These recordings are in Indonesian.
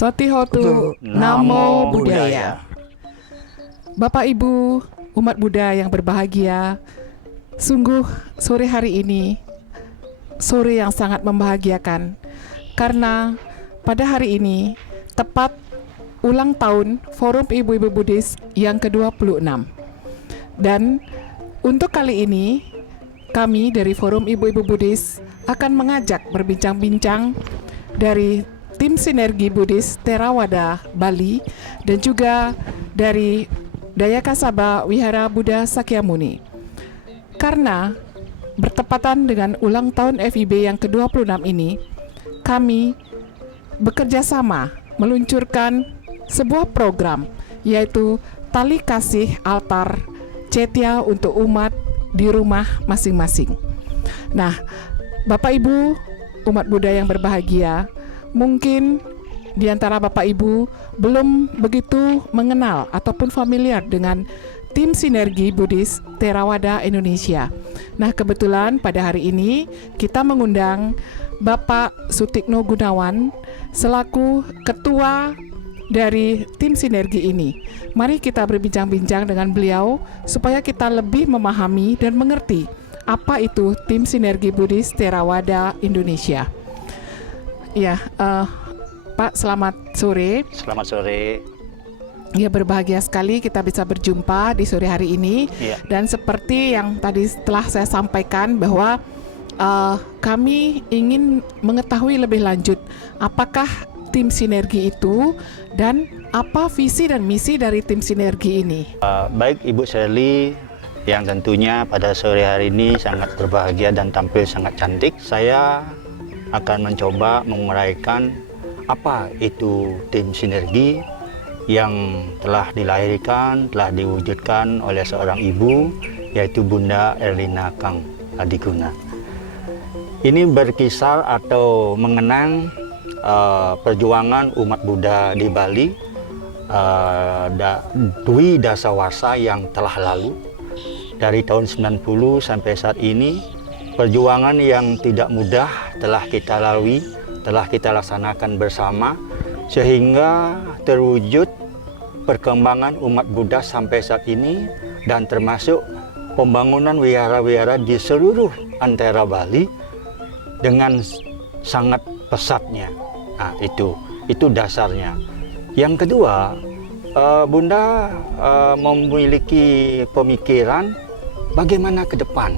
Sotihotu Namo Buddhaya. Bapak Ibu, umat Buddha yang berbahagia, sungguh sore hari ini sore yang sangat membahagiakan karena pada hari ini tepat ulang tahun Forum Ibu-Ibu Buddhis yang ke-26. Dan untuk kali ini kami dari Forum Ibu-Ibu Buddhis akan mengajak berbincang-bincang dari tim sinergi Buddhis Theravada Bali dan juga dari Dayakasaba Wihara Buddha Sakyamuni. Karena bertepatan dengan ulang tahun FIB yang ke-26 ini, kami bekerja sama meluncurkan sebuah program, yaitu Tali Kasih Altar Cetya untuk umat di rumah masing-masing. Nah, Bapak Ibu, umat Buddha yang berbahagia, mungkin di antara Bapak Ibu belum begitu mengenal ataupun familiar dengan tim sinergi Buddhis Theravada Indonesia. Nah, kebetulan pada hari ini kita mengundang Bapak Sutikno Gunawan selaku ketua dari tim sinergi ini. Mari kita berbincang-bincang dengan beliau supaya kita lebih memahami dan mengerti apa itu tim sinergi Buddhis Theravada Indonesia. Ya, Pak, selamat sore. Selamat sore. Ya, berbahagia sekali kita bisa berjumpa di sore hari ini. Ya. Dan seperti yang tadi telah saya sampaikan bahwa kami ingin mengetahui lebih lanjut apakah tim sinergi itu dan apa visi dan misi dari tim sinergi ini. Baik Ibu Shirley, yang tentunya pada sore hari ini sangat berbahagia dan tampil sangat cantik. Saya akan mencoba menguraikan apa itu tim sinergi yang telah dilahirkan, telah diwujudkan oleh seorang ibu, yaitu Bunda Erlina Kang Adiguna. Ini berkisar atau mengenang perjuangan umat Buddha di Bali, Dwi Dasawarsa yang telah lalu dari tahun 90 sampai saat ini. Perjuangan yang tidak mudah telah kita lalui, telah kita laksanakan bersama, sehingga terwujud perkembangan umat Buddha sampai saat ini, dan termasuk pembangunan wihara-wihara di seluruh antara Bali dengan sangat pesatnya. Nah, itu dasarnya. Yang kedua, Bunda memiliki pemikiran bagaimana ke depan.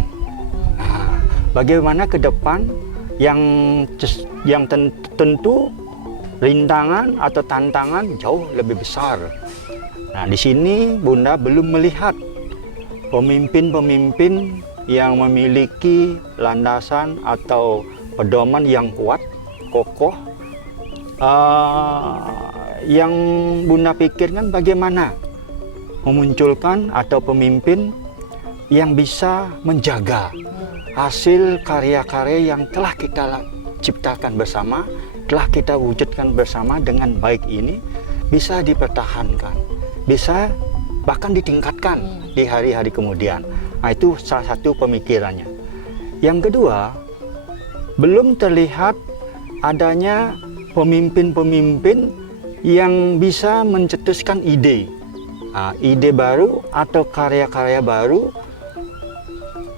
Bagaimana ke depan yang tentu rintangan atau tantangan jauh lebih besar. Nah, di sini Bunda belum melihat pemimpin-pemimpin yang memiliki landasan atau pedoman yang kuat, kokoh. Yang Bunda pikirkan bagaimana memunculkan atau pemimpin yang bisa menjaga hasil karya-karya yang telah kita ciptakan bersama, telah kita wujudkan bersama dengan baik ini, bisa dipertahankan, bisa bahkan ditingkatkan di hari-hari kemudian. Nah, itu salah satu pemikirannya. Yang kedua, belum terlihat adanya pemimpin-pemimpin yang bisa mencetuskan ide, ide baru atau karya-karya baru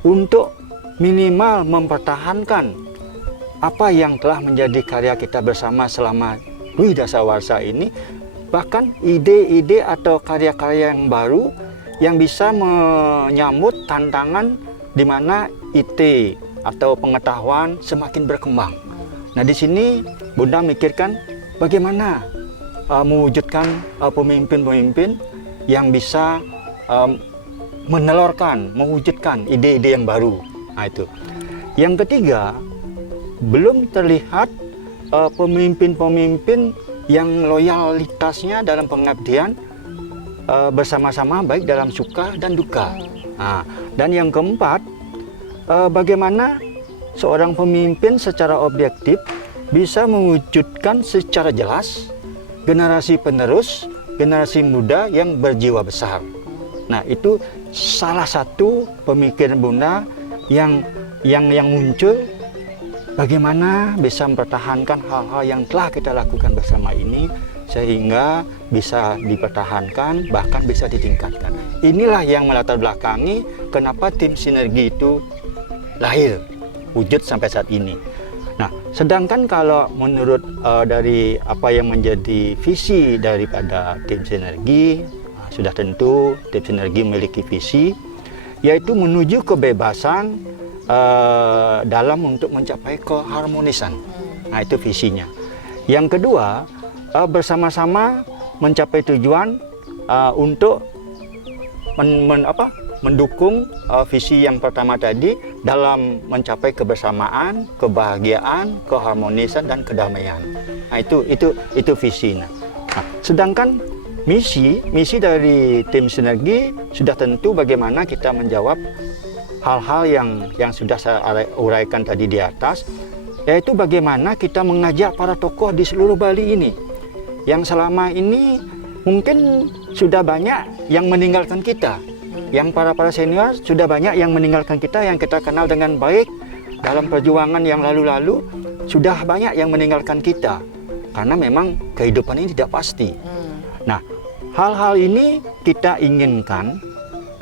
untuk minimal mempertahankan apa yang telah menjadi karya kita bersama selama Dwi Dasawarsa ini, bahkan ide-ide atau karya-karya yang baru yang bisa menyambut tantangan di mana IT atau pengetahuan semakin berkembang. Nah, di sini Bunda mikirkan bagaimana mewujudkan pemimpin-pemimpin yang bisa menelurkan, mewujudkan ide-ide yang baru. Nah, itu. Yang ketiga, belum terlihat pemimpin-pemimpin yang loyalitasnya dalam pengabdian bersama-sama baik dalam suka dan duka. Nah, dan yang keempat, bagaimana seorang pemimpin secara objektif bisa mewujudkan secara jelas generasi penerus, generasi muda yang berjiwa besar. Nah, itu salah satu pemikiran Bunda yang muncul, bagaimana bisa mempertahankan hal-hal yang telah kita lakukan bersama ini sehingga bisa dipertahankan, bahkan bisa ditingkatkan. Inilah yang melatar belakangi kenapa tim sinergi itu lahir, wujud sampai saat ini. Nah, sedangkan kalau menurut dari apa yang menjadi visi daripada tim sinergi, sudah tentu tim sinergi memiliki visi, yaitu menuju kebebasan dalam untuk mencapai keharmonisan. Nah, itu visinya. Yang kedua, bersama-sama mencapai tujuan untuk mendukung visi yang pertama tadi dalam mencapai kebersamaan, kebahagiaan, keharmonisan dan kedamaian. Nah, itu visinya. Nah, sedangkan misi dari tim sinergi sudah tentu bagaimana kita menjawab hal-hal yang sudah saya uraikan tadi di atas, yaitu bagaimana kita mengajak para tokoh di seluruh Bali ini yang selama ini mungkin sudah banyak yang meninggalkan kita. Yang para senior sudah banyak yang meninggalkan kita, yang kita kenal dengan baik dalam perjuangan yang lalu-lalu, sudah banyak yang meninggalkan kita karena memang kehidupan ini tidak pasti. Nah, hal-hal ini kita inginkan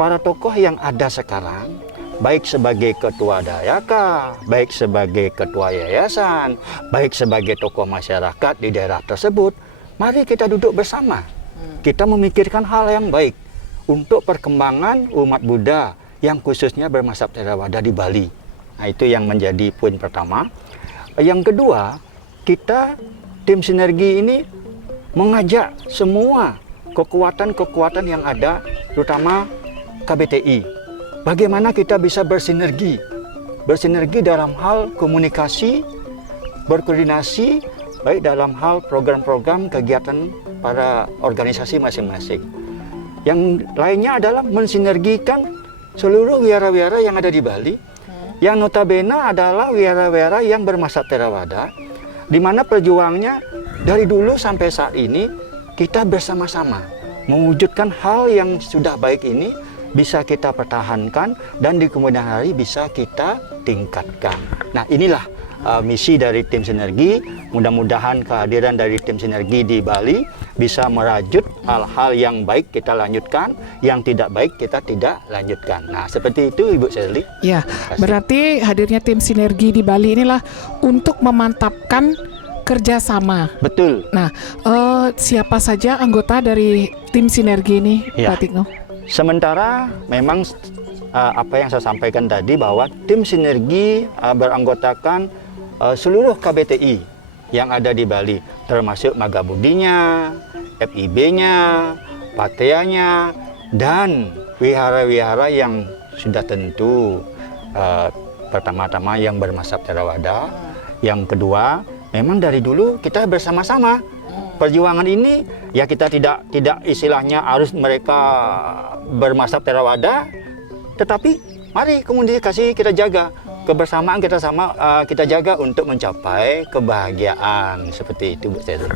para tokoh yang ada sekarang, baik sebagai ketua dayaka, baik sebagai ketua yayasan, baik sebagai tokoh masyarakat di daerah tersebut, mari kita duduk bersama. Kita memikirkan hal yang baik untuk perkembangan umat Buddha yang khususnya bermazhab Theravada di Bali. Nah, itu yang menjadi poin pertama. Yang kedua, kita tim sinergi ini mengajak semua kekuatan-kekuatan yang ada, terutama KBTI. Bagaimana kita bisa bersinergi dalam hal komunikasi, berkoordinasi, baik dalam hal program-program kegiatan para organisasi masing-masing. Yang lainnya adalah mensinergikan seluruh wihara-wihara yang ada di Bali, yang notabene adalah wihara-wihara yang bermazhab Theravada, di mana perjuangnya dari dulu sampai saat ini kita bersama-sama mewujudkan hal yang sudah baik ini bisa kita pertahankan dan di kemudian hari bisa kita tingkatkan. Nah, inilah misi dari tim sinergi. Mudah-mudahan kehadiran dari tim sinergi di Bali bisa merajut hal-hal yang baik kita lanjutkan, yang tidak baik kita tidak lanjutkan. Nah, seperti itu Ibu Shirley. Ya, berarti hadirnya tim sinergi di Bali inilah untuk memantapkan kerjasama. Betul. Nah, siapa saja anggota dari tim sinergi ini, Ya. Pak Tikno? Sementara memang apa yang saya sampaikan tadi bahwa tim sinergi beranggotakan seluruh KBTI yang ada di Bali, termasuk Magabudinya, FIB-nya, Pateanya, dan wihara-wihara yang sudah tentu pertama-tama yang bermazhab Theravada. Yang kedua, memang dari dulu kita bersama-sama. Perjuangan ini ya kita tidak istilahnya harus mereka bermazhab Theravada, tetapi mari komunikasi kita jaga. Kebersamaan kita jaga untuk mencapai kebahagiaan, seperti itu Bu Shirley.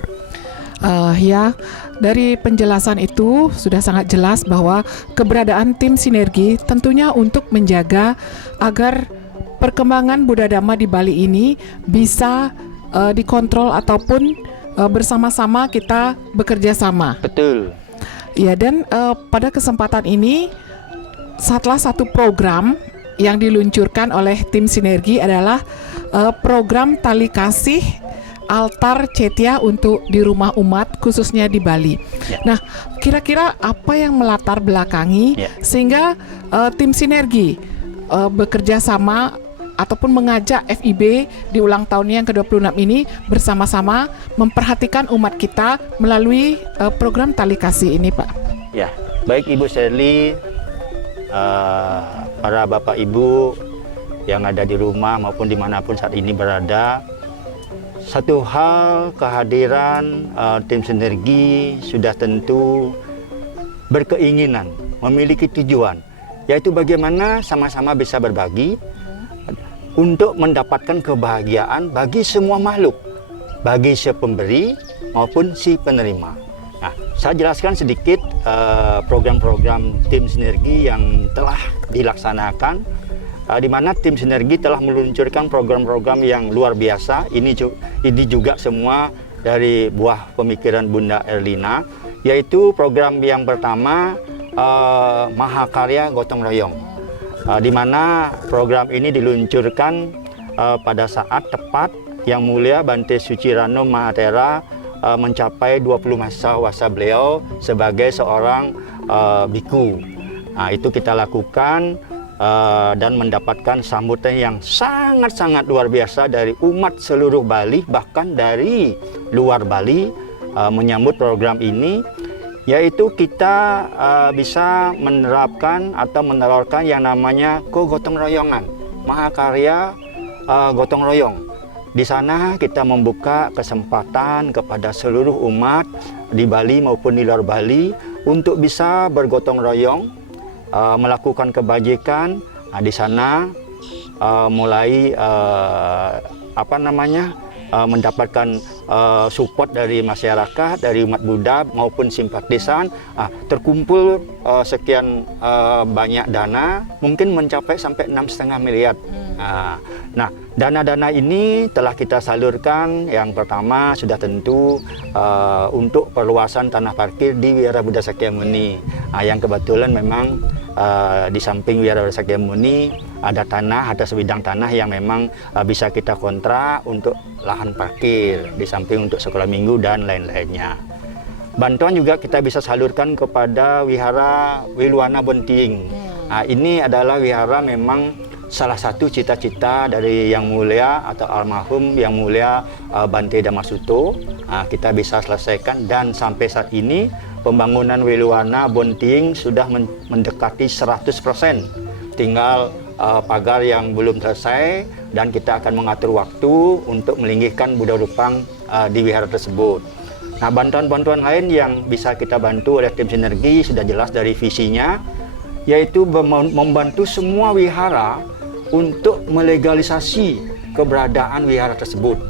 Ya, dari penjelasan itu sudah sangat jelas bahwa keberadaan tim sinergi tentunya untuk menjaga agar perkembangan Buddha Dhamma di Bali ini bisa dikontrol ataupun bersama-sama kita bekerja sama. Betul. Ya, dan pada kesempatan ini salah satu program yang diluncurkan oleh tim sinergi adalah program tali kasih altar Cetya untuk di rumah umat khususnya di Bali. Ya. Nah, kira-kira apa yang melatar belakangi sehingga tim sinergi bekerja sama ataupun mengajak FIB di ulang tahunnya yang ke-26 ini bersama-sama memperhatikan umat kita melalui program tali kasih ini, Pak? Ya, baik Ibu Shirley, para Bapak Ibu yang ada di rumah maupun dimanapun saat ini berada, satu hal kehadiran tim sinergi sudah tentu berkeinginan, memiliki tujuan, yaitu bagaimana sama-sama bisa berbagi untuk mendapatkan kebahagiaan bagi semua makhluk, bagi si pemberi maupun si penerima. Nah, saya jelaskan sedikit program-program tim sinergi yang telah dilaksanakan, di mana tim sinergi telah meluncurkan program-program yang luar biasa. Ini juga semua dari buah pemikiran Bunda Erlina, yaitu program yang pertama Mahakarya Gotong Royong, di mana program ini diluncurkan pada saat tepat Yang Mulia Bante Sucirano Mahathera mencapai 20 masa wasa beliau sebagai seorang biku. Nah, itu kita lakukan dan mendapatkan sambutan yang sangat-sangat luar biasa dari umat seluruh Bali, bahkan dari luar Bali menyambut program ini, yaitu kita bisa menerapkan atau menerapkan yang namanya gotong royongan, Mahakarya Gotong Royong. Di sana kita membuka kesempatan kepada seluruh umat di Bali maupun di luar Bali untuk bisa bergotong royong, melakukan kebajikan. Nah, di sana mulai mendapatkan support dari masyarakat, dari umat Buddha maupun simpatisan. Terkumpul sekian banyak dana, mungkin mencapai sampai 6,5 miliar. Nah, dana-dana ini telah kita salurkan. Yang pertama sudah tentu untuk perluasan tanah parkir di Wihara Buddha Sakyamuni. Yang kebetulan memang di samping Wihara Buddha Sakyamuni ada sebidang tanah yang memang bisa kita kontrak untuk lahan parkir, di samping untuk sekolah minggu dan lain-lainnya. Bantuan juga kita bisa salurkan kepada Wihara Wiluwana Bonting. Ini adalah wihara memang salah satu cita-cita dari Yang Mulia atau almarhum Yang Mulia Bante Dhammasutto. Kita bisa selesaikan, dan sampai saat ini pembangunan Wiluwana Bonting sudah mendekati 100%. Tinggal pagar yang belum selesai, dan kita akan mengatur waktu untuk melinggikan Buddha Rupang di wihara tersebut. Nah, bantuan-bantuan lain yang bisa kita bantu oleh tim sinergi sudah jelas dari visinya, yaitu membantu semua wihara untuk melegalisasi keberadaan wihara tersebut,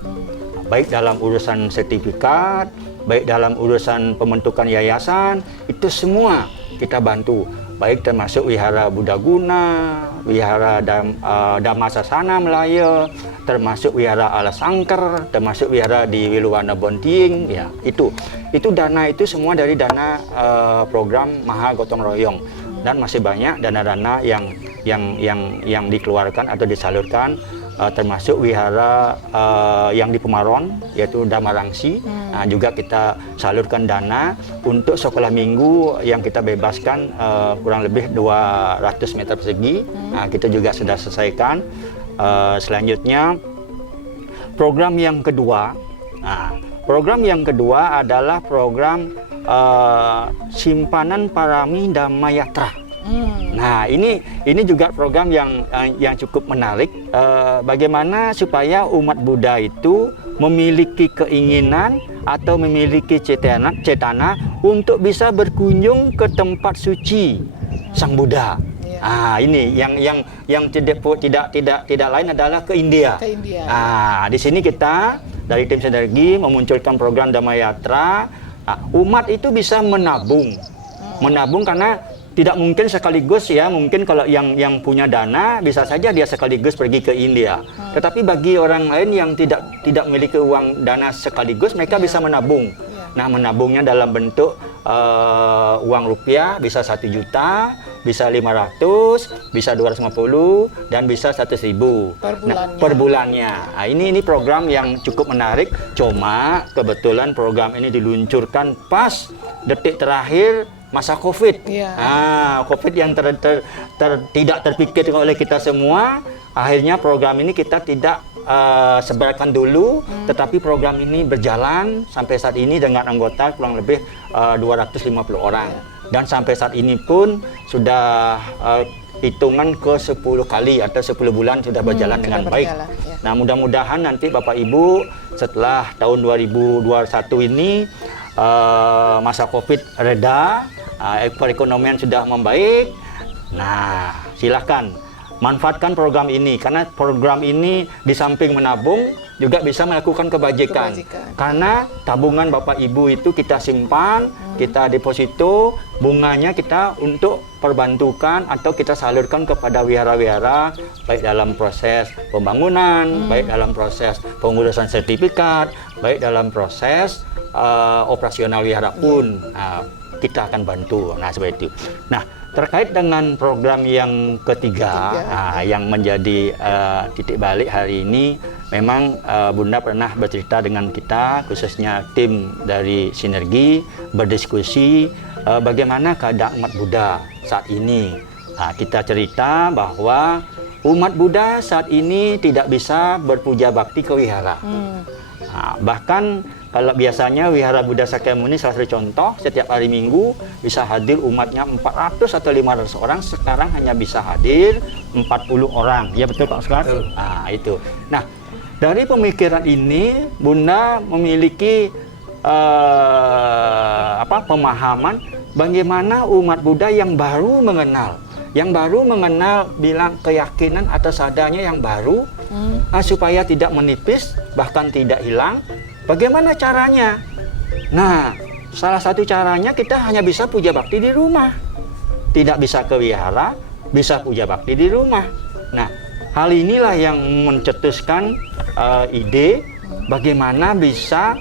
baik dalam urusan sertifikat, baik dalam urusan pembentukan yayasan, itu semua kita bantu, baik termasuk Wihara Buddha Guna, Wihara Dhammasasana Melaya, termasuk Wihara Alas Angker, termasuk Wihara di Wiluwana Bonting. Ya, itu dana itu semua dari dana program Maha Gotong Royong, dan masih banyak dana-dana yang dikeluarkan atau disalurkan, termasuk wihara yang di Pemaron, yaitu Damarangsi. Juga kita salurkan dana untuk sekolah minggu yang kita bebaskan kurang lebih 200 meter persegi. Kita juga sudah selesaikan. Selanjutnya program yang kedua adalah program Simpanan Parami Dhammayatra. Nah, ini juga program yang cukup menarik. Bagaimana supaya umat Buddha itu memiliki keinginan atau memiliki cetana untuk bisa berkunjung ke tempat suci Sang Buddha. Ini yang tidak lain adalah ke India. Di sini kita dari tim sinergi memunculkan program Dhammayatra. Umat itu bisa menabung karena tidak mungkin sekaligus, ya. Mungkin kalau yang punya dana bisa saja dia sekaligus pergi ke India. Tetapi bagi orang lain yang tidak memiliki uang dana sekaligus, mereka bisa menabung. Nah, menabungnya dalam bentuk uang rupiah, bisa 1 juta, bisa 500, bisa 250, dan bisa 100.000 per bulannya. Nah, ini program yang cukup menarik. Cuma kebetulan program ini diluncurkan pas detik terakhir masa COVID. COVID yang tidak terpikir oleh kita semua. Akhirnya program ini kita tidak sebarkan dulu, tetapi program ini berjalan sampai saat ini dengan anggota kurang lebih 250 orang. Dan sampai saat ini pun sudah hitungan ke 10 kali atau 10 bulan sudah berjalan dengan baik. Nah, mudah-mudahan nanti Bapak Ibu setelah tahun 2021 ini masa COVID reda, perekonomian sudah membaik. Nah, silakan manfaatkan program ini, karena program ini di samping menabung juga bisa melakukan kebajikan. Karena tabungan Bapak Ibu itu kita simpan, kita deposito, bunganya kita untuk perbantukan atau kita salurkan kepada wihara-wihara, baik dalam proses pembangunan, baik dalam proses pengurusan sertifikat, baik dalam proses operasional wihara pun kita akan bantu. Nah, seperti itu. Nah, terkait dengan program yang ketiga, yang menjadi titik balik hari ini, memang Bunda pernah bercerita dengan kita, khususnya tim dari Sinergi, berdiskusi bagaimana keadaan umat Buddha saat ini. Kita cerita bahwa umat Buddha saat ini tidak bisa berpuja bakti ke wihara. Bahkan kalau biasanya Wihara Buddha Sakyamuni salah satu contoh, setiap hari Minggu bisa hadir umatnya 400 atau 500 orang, sekarang hanya bisa hadir 40 orang. Ya betul Pak Oscar? Itu. Nah, dari pemikiran ini Bunda memiliki pemahaman bagaimana umat Buddha yang baru mengenal, bilang keyakinan atas adanya yang baru, supaya tidak menipis bahkan tidak hilang. Bagaimana caranya? Nah, salah satu caranya kita hanya bisa puja bakti di rumah. Tidak bisa ke wihara, bisa puja bakti di rumah. Nah, hal inilah yang mencetuskan ide bagaimana bisa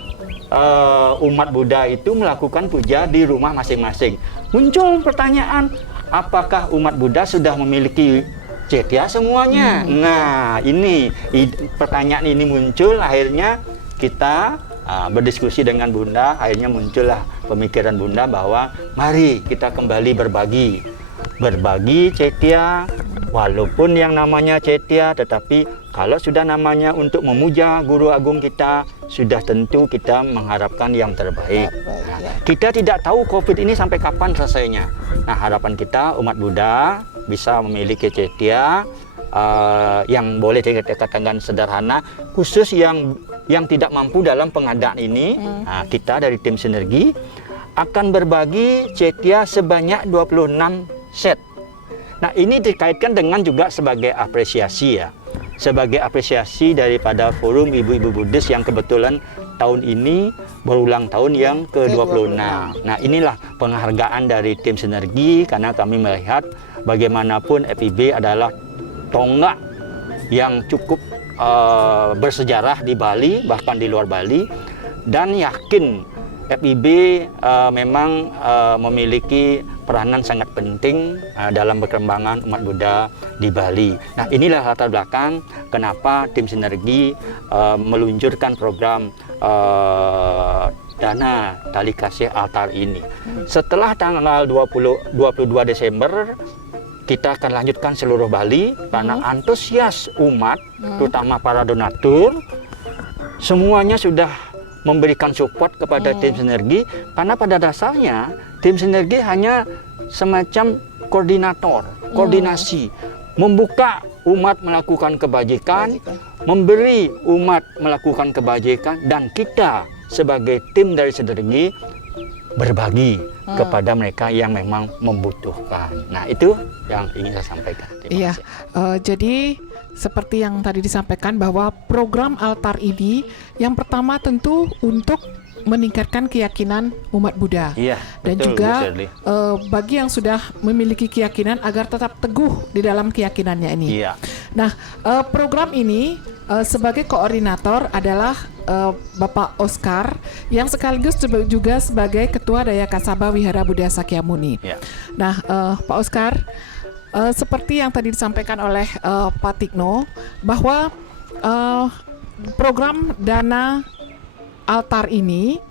umat Buddha itu melakukan puja di rumah masing-masing. Muncul pertanyaan, apakah umat Buddha sudah memiliki cetya semuanya? Nah, ini pertanyaan ini muncul, akhirnya kita berdiskusi dengan Bunda, akhirnya muncullah pemikiran Bunda bahwa mari kita kembali berbagi cetya, walaupun yang namanya cetya, tetapi kalau sudah namanya untuk memuja Guru Agung kita, sudah tentu kita mengharapkan yang terbaik. Kita tidak tahu COVID ini sampai kapan selesainya. Nah, harapan kita umat Buddha bisa memiliki cetya yang boleh dikatakan sederhana, khusus yang tidak mampu dalam pengadaan ini. Kita dari tim Sinergi akan berbagi cetya sebanyak 26 set. Nah, ini dikaitkan dengan juga sebagai apresiasi ya, sebagai apresiasi daripada forum ibu-ibu Buddhis yang kebetulan tahun ini berulang tahun yang ke-26. Nah, inilah penghargaan dari tim Sinergi, karena kami melihat bagaimanapun FIB adalah tonggak yang cukup bersejarah di Bali, bahkan di luar Bali, dan yakin FIB memang memiliki peranan sangat penting dalam perkembangan umat Buddha di Bali. Nah, inilah latar belakang kenapa tim Sinergi meluncurkan program dana tali kasih altar ini. Setelah tanggal 22 Desember kita akan lanjutkan seluruh Bali, karena antusias umat, terutama para donatur, semuanya sudah memberikan support kepada tim Sinergi, karena pada dasarnya tim Sinergi hanya semacam koordinator, koordinasi, membuka umat melakukan kebajikan, memberi umat melakukan kebajikan, dan kita sebagai tim dari Sinergi berbagi kepada mereka yang memang membutuhkan. Nah, itu yang ingin saya sampaikan. Iya, jadi seperti yang tadi disampaikan bahwa program altar ini yang pertama tentu untuk meningkatkan keyakinan umat Buddha. Iya, dan betul, juga bagi yang sudah memiliki keyakinan agar tetap teguh di dalam keyakinannya ini. Iya. Nah, program ini sebagai koordinator adalah Bapak Oscar, yang sekaligus juga sebagai Ketua Daya Kasaba Wihara Buddha Sakyamuni. Iya. Nah, Pak Oscar, seperti yang tadi disampaikan oleh Pak Tikno, bahwa program dana altar ini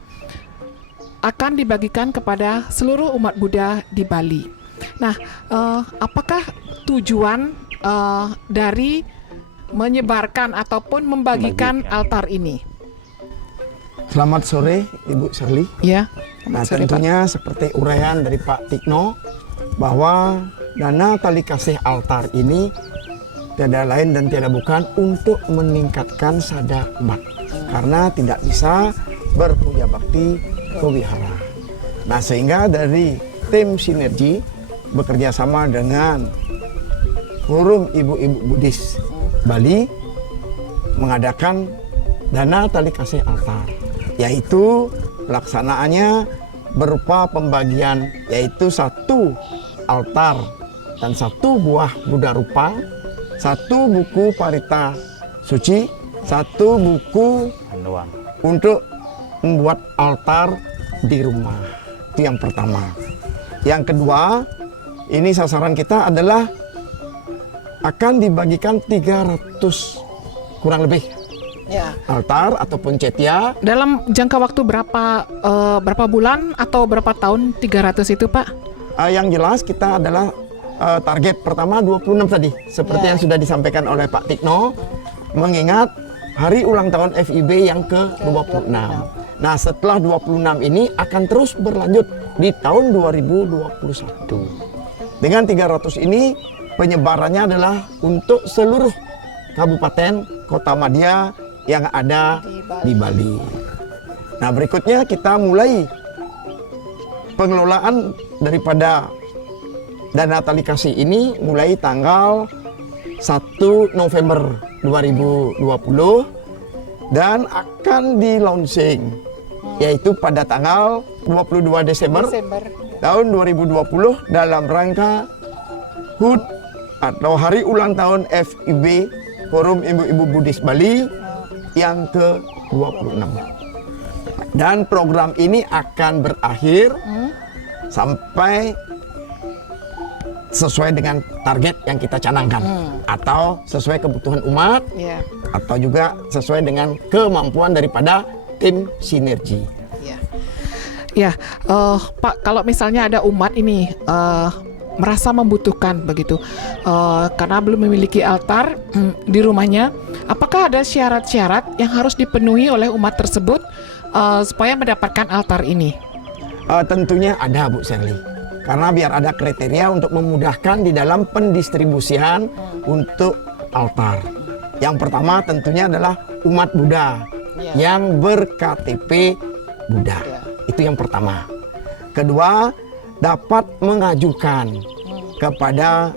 akan dibagikan kepada seluruh umat Buddha di Bali. Nah, apakah tujuan dari menyebarkan ataupun membagikan altar ini? Selamat sore Ibu Shirley. Ya. Nah, tentunya seperti uraian dari Pak Tikno bahwa dana tali kasih altar ini tiada lain dan tiada bukan untuk meningkatkan sada umat, karena tidak bisa berpuja bakti ke wihara. Nah, sehingga dari tim Sinergi bekerja sama dengan Forum Ibu-Ibu Buddhis Bali mengadakan Dana Tali Kasih Altar, yaitu pelaksanaannya berupa pembagian, yaitu 1 altar dan 1 buah Buddha rupa, 1 buku parita suci, 1 buku Panduan. untuk membuat altar di rumah. Itu yang pertama. Yang kedua, ini sasaran kita adalah akan dibagikan 300 kurang lebih Ya. altar ataupun cetia. Dalam jangka waktu berapa bulan atau berapa tahun 300 itu, Pak? Yang jelas kita adalah target pertama 26 tadi, seperti yang sudah disampaikan oleh Pak Tikno, mengingat hari ulang tahun FIB yang ke-26. Nah, setelah 26 ini akan terus berlanjut di tahun 2021. Dengan 300 ini penyebarannya adalah untuk seluruh kabupaten kota madya yang ada di Bali. Nah, berikutnya kita mulai pengelolaan daripada Dana Tali Kasih ini mulai tanggal 1 November 2020 dan akan di launching yaitu pada tanggal 22 Desember tahun 2020 dalam rangka HUT atau Hari Ulang Tahun FIB Forum Ibu-Ibu Buddhis Bali yang ke-26. Dan program ini akan berakhir sampai sesuai dengan target yang kita canangkan atau sesuai kebutuhan umat atau juga sesuai dengan kemampuan daripada tim sinergi. Ya, Pak, kalau misalnya ada umat ini merasa membutuhkan begitu, karena belum memiliki altar di rumahnya, apakah ada syarat-syarat yang harus dipenuhi oleh umat tersebut supaya mendapatkan altar ini? Tentunya ada, Bu Sherly, karena biar ada kriteria untuk memudahkan di dalam pendistribusian untuk altar. Yang pertama tentunya adalah umat Buddha yang ber-KTP Buddha. Itu yang pertama. Kedua, dapat mengajukan kepada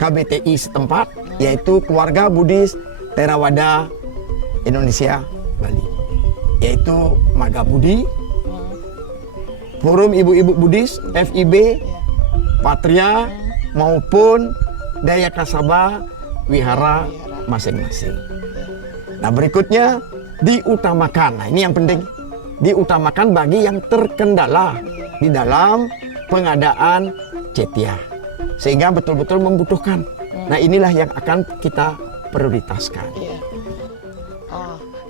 KBTI setempat, yaitu Keluarga Buddhis Theravada Indonesia Bali, yaitu Maga Budi, Forum Ibu-Ibu Buddhis FIB, Patria maupun Daya Kasaba Wihara masing-masing. Nah, berikutnya diutamakan. Nah, ini yang penting. Diutamakan bagi yang terkendala di dalam pengadaan cetia, sehingga betul-betul membutuhkan. Nah, inilah yang akan kita prioritaskan.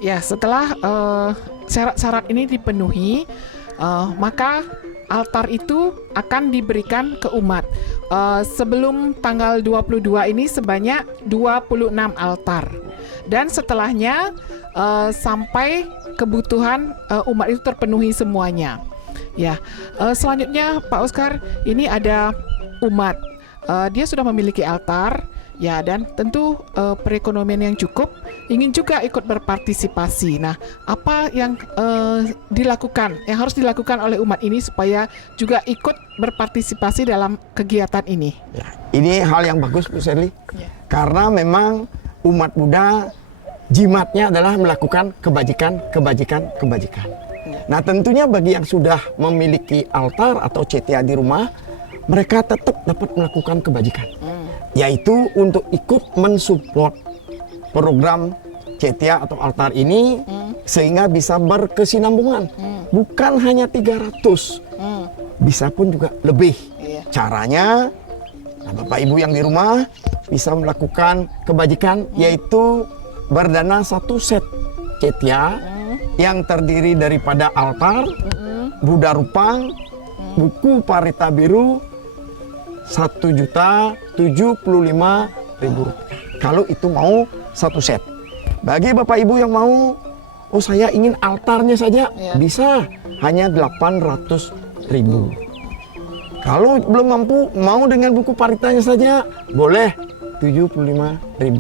Ya, setelah syarat-syarat ini dipenuhi, maka altar itu akan diberikan ke umat. Sebelum tanggal 22 ini sebanyak 26 altar. Dan setelahnya sampai kebutuhan umat itu terpenuhi semuanya. Ya, selanjutnya Pak Oscar, ini ada umat, dia sudah memiliki altar, ya, dan tentu perekonomian yang cukup, ingin juga ikut berpartisipasi. Nah, apa yang yang harus dilakukan oleh umat ini supaya juga ikut berpartisipasi dalam kegiatan ini? Ya, ini hal yang bagus, Bu Sherly, karena memang umat Buddha jimatnya adalah melakukan kebajikan. Nah, tentunya bagi yang sudah memiliki altar atau cetia di rumah, mereka tetap dapat melakukan kebajikan, yaitu untuk ikut mensupport program cetia atau altar ini, sehingga bisa berkesinambungan. Bukan hanya 300, bisa pun juga lebih. Caranya, nah, Bapak Ibu yang di rumah bisa melakukan kebajikan, yaitu berdana 1 set cetia yang terdiri daripada altar, Buddha Rupang, buku parita biru, Rp1.075.000. Kalau itu mau 1 set. Bagi Bapak Ibu yang mau, oh saya ingin altarnya saja, bisa hanya 800.000. Kalau belum mampu, mau dengan buku paritanya saja, boleh Rp75.000.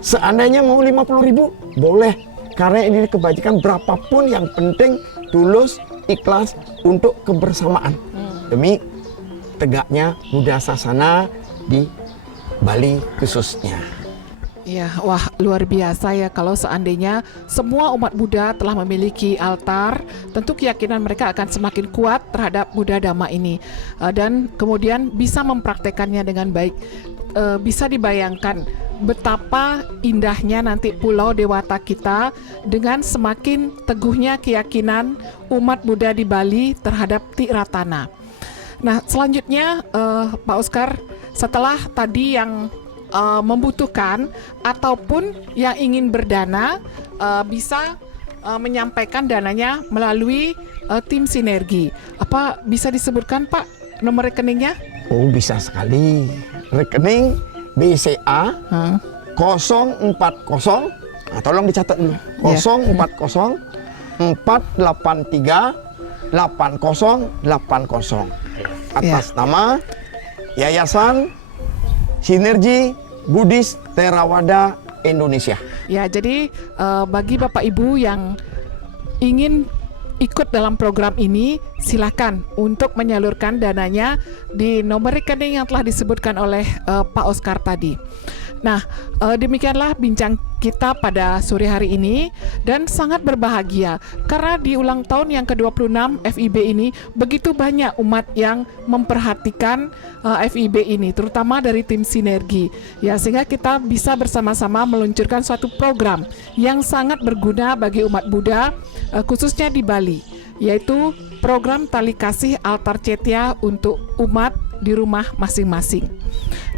Seandainya mau 50.000, boleh. Karena ini kebajikan berapapun, yang penting tulus, ikhlas untuk kebersamaan. Demi tegaknya Buddha Sasana di Bali khususnya. Ya, wah luar biasa ya kalau seandainya semua umat Buddha telah memiliki altar, tentu keyakinan mereka akan semakin kuat terhadap Buddha Dhamma ini. Dan kemudian bisa mempraktekannya dengan baik. Bisa dibayangkan betapa indahnya nanti Pulau Dewata kita dengan semakin teguhnya keyakinan umat Buddha di Bali terhadap Tiratana. Nah, selanjutnya Pak Oscar, setelah tadi yang membutuhkan ataupun yang ingin berdana bisa menyampaikan dananya melalui tim sinergi. Apa bisa disebutkan Pak nomor rekeningnya? Oh, bisa sekali. Rekening BCA 040. Nah, tolong dicatat dulu. 040 483 8080 atas nama Yayasan Sinergi Buddhis Theravada Indonesia. Ya, jadi bagi Bapak Ibu yang ingin ikut dalam program ini, silakan untuk menyalurkan dananya di nomor rekening yang telah disebutkan oleh Pak Oscar tadi. Nah, demikianlah bincang kita pada sore hari ini dan sangat berbahagia karena di ulang tahun yang ke-26 FIB ini begitu banyak umat yang memperhatikan FIB ini, terutama dari tim sinergi. Ya, sehingga kita bisa bersama-sama meluncurkan suatu program yang sangat berguna bagi umat Buddha khususnya di Bali, yaitu program Tali Kasih Altar Cetya untuk umat di rumah masing-masing.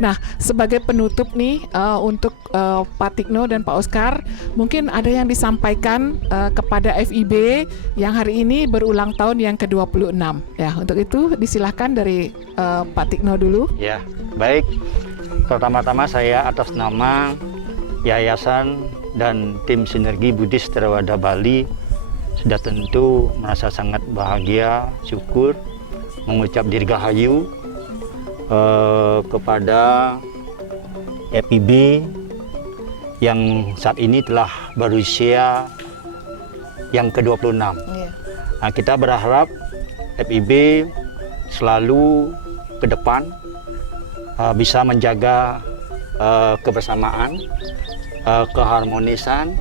Nah, sebagai penutup nih untuk Pak Tikno dan Pak Oscar, mungkin ada yang disampaikan kepada FIB yang hari ini berulang tahun yang ke-26. Ya, untuk itu disilahkan dari Pak Tikno dulu. Ya, baik. Pertama-tama saya atas nama Yayasan dan tim Sinergi Buddhis Theravada Bali sudah tentu merasa sangat bahagia, syukur, mengucap dirgahayu kepada FIB yang saat ini telah berusia yang ke-26. Nah, kita berharap FIB selalu ke depan bisa menjaga kebersamaan, keharmonisan,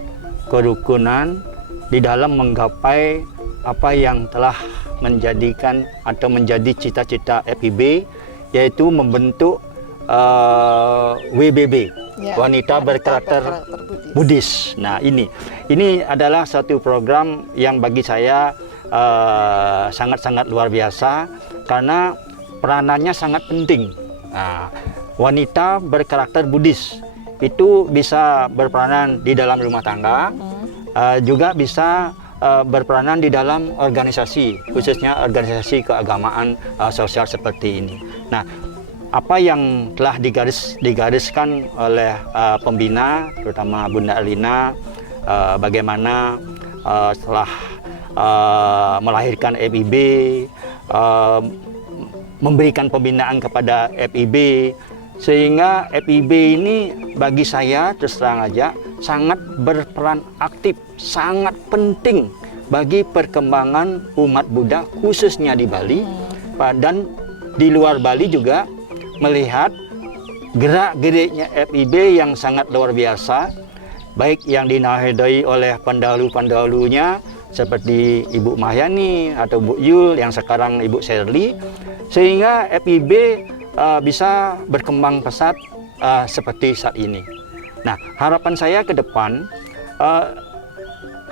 kerukunan di dalam menggapai apa yang telah menjadikan atau menjadi cita-cita FIB, yaitu membentuk WBB, Wanita Berkarakter Buddhis. Nah, ini adalah satu program yang bagi saya sangat-sangat luar biasa karena peranannya sangat penting. Nah, wanita berkarakter Buddhis itu bisa berperanan di dalam rumah tangga, juga bisa berperanan di dalam organisasi, khususnya organisasi keagamaan sosial seperti ini. Nah, apa yang telah digariskan oleh pembina, terutama Bunda Elina, bagaimana setelah melahirkan FIB, memberikan pembinaan kepada FIB, sehingga FIB ini bagi saya terus terang aja sangat berperan aktif, sangat penting bagi perkembangan umat Buddha khususnya di Bali, dan di luar Bali juga melihat gerak-geriknya FIB yang sangat luar biasa, baik yang dinahidai oleh pendahulu-pendahulunya seperti Ibu Mahyani atau Bu Yul, yang sekarang Ibu Sherly, sehingga FIB bisa berkembang pesat seperti saat ini. Nah, harapan saya ke depan,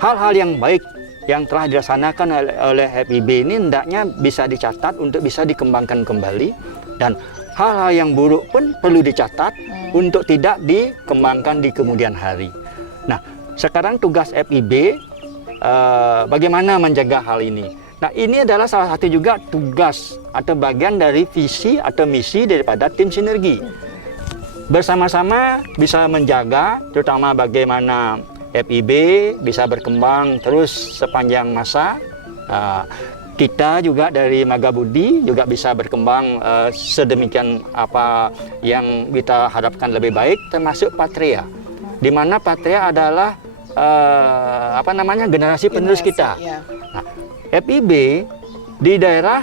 hal-hal yang baik yang telah dilaksanakan oleh FIB ini hendaknya bisa dicatat untuk bisa dikembangkan kembali, dan hal-hal yang buruk pun perlu dicatat untuk tidak dikembangkan di kemudian hari. Nah, sekarang tugas FIB bagaimana menjaga hal ini. Nah, ini adalah salah satu juga tugas atau bagian dari visi atau misi daripada tim sinergi. Bersama-sama bisa menjaga, terutama bagaimana FIB bisa berkembang terus sepanjang masa. Kita juga dari Magabudi juga bisa berkembang sedemikian apa yang kita harapkan lebih baik, termasuk Patria, di mana Patria adalah generasi penerus kita. Ya. Nah, FIB di daerah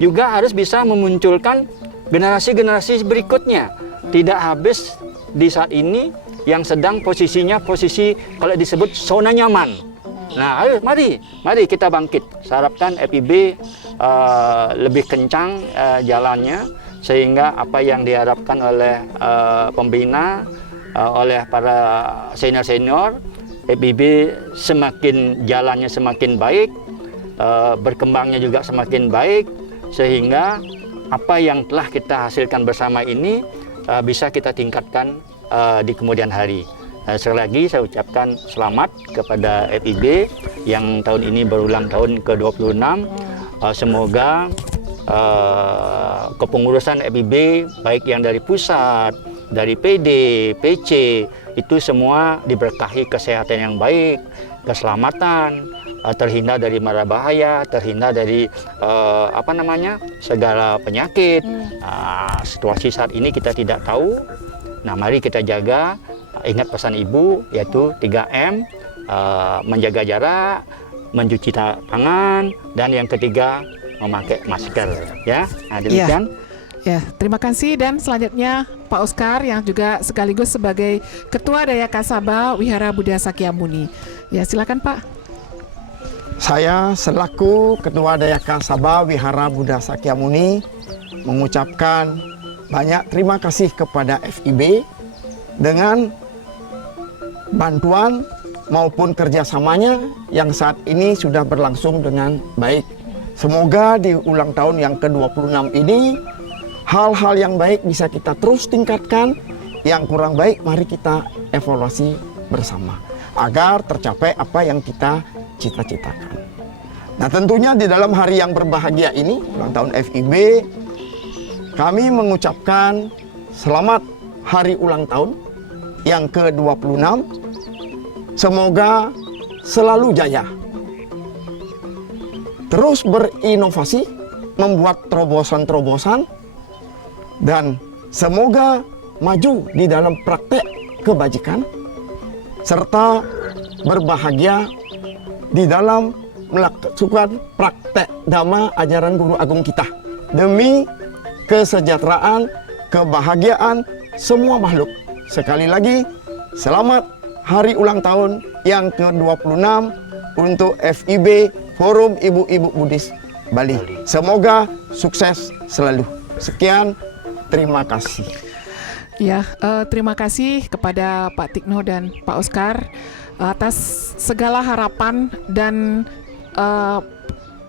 juga harus bisa memunculkan generasi-generasi berikutnya. tidak habis di saat ini yang sedang posisinya posisi kalau disebut zona nyaman. Nah, ayo mari kita bangkit. Saya harapkan FIB lebih kencang jalannya sehingga apa yang diharapkan oleh pembina, oleh para senior-senior, FIB semakin jalannya semakin baik, berkembangnya juga semakin baik, sehingga apa yang telah kita hasilkan bersama ini bisa kita tingkatkan di kemudian hari. Sekali lagi saya ucapkan selamat kepada FIB yang tahun ini berulang tahun ke-26. Semoga kepengurusan FIB baik yang dari pusat, dari PD, PC itu semua diberkahi kesehatan yang baik, keselamatan, terhindar dari mara bahaya, terhindar dari segala penyakit. Situasi saat ini kita tidak tahu. Nah, mari kita jaga, ingat pesan Ibu yaitu 3M, menjaga jarak, mencuci tangan, dan yang ketiga memakai masker. Ya, nah, demikian. Ya, terima kasih. Dan selanjutnya Pak Oscar yang juga sekaligus sebagai Ketua Dayaka Sabah Wihara Buddha Sakyamuni. Ya, silakan Pak. Saya selaku Ketua Dayaka Sabah Wihara Buddha Sakyamuni mengucapkan banyak terima kasih kepada FIB dengan bantuan maupun kerjasamanya yang saat ini sudah berlangsung dengan baik. Semoga di ulang tahun yang ke-26 ini hal-hal yang baik bisa kita terus tingkatkan, yang kurang baik mari kita evaluasi bersama agar tercapai apa yang kita cita-citakan. Nah, tentunya di dalam hari yang berbahagia ini, ulang tahun FIB, kami mengucapkan selamat hari ulang tahun yang ke-26. Semoga selalu jaya. Terus berinovasi, membuat terobosan-terobosan, dan semoga maju di dalam praktek kebajikan, serta berbahagia di dalam melakukan praktek dhamma ajaran Guru Agung kita demi kesejahteraan, kebahagiaan semua makhluk. Sekali lagi, selamat hari ulang tahun yang ke-26 untuk FIB Forum Ibu-Ibu Buddhis Bali. Semoga sukses selalu. Sekian, terima kasih. Ya, terima kasih kepada Pak Tikno dan Pak Oscar atas segala harapan dan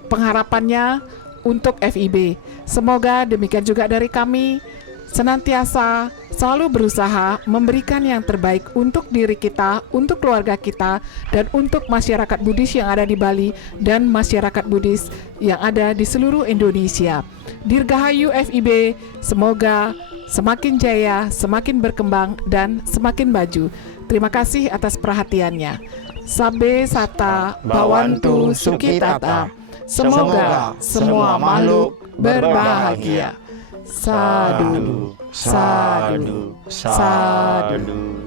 pengharapannya untuk FIB. Semoga demikian juga dari kami, senantiasa selalu berusaha memberikan yang terbaik untuk diri kita, untuk keluarga kita, dan untuk masyarakat Buddhis yang ada di Bali dan masyarakat Buddhis yang ada di seluruh Indonesia. Dirgahayu FIB, semoga semakin jaya, semakin berkembang, dan semakin maju. Terima kasih atas perhatiannya. Sabe Sata Bawantu Sukitata. Semoga semua makhluk berbahagia. Sadu, sadu, sadu.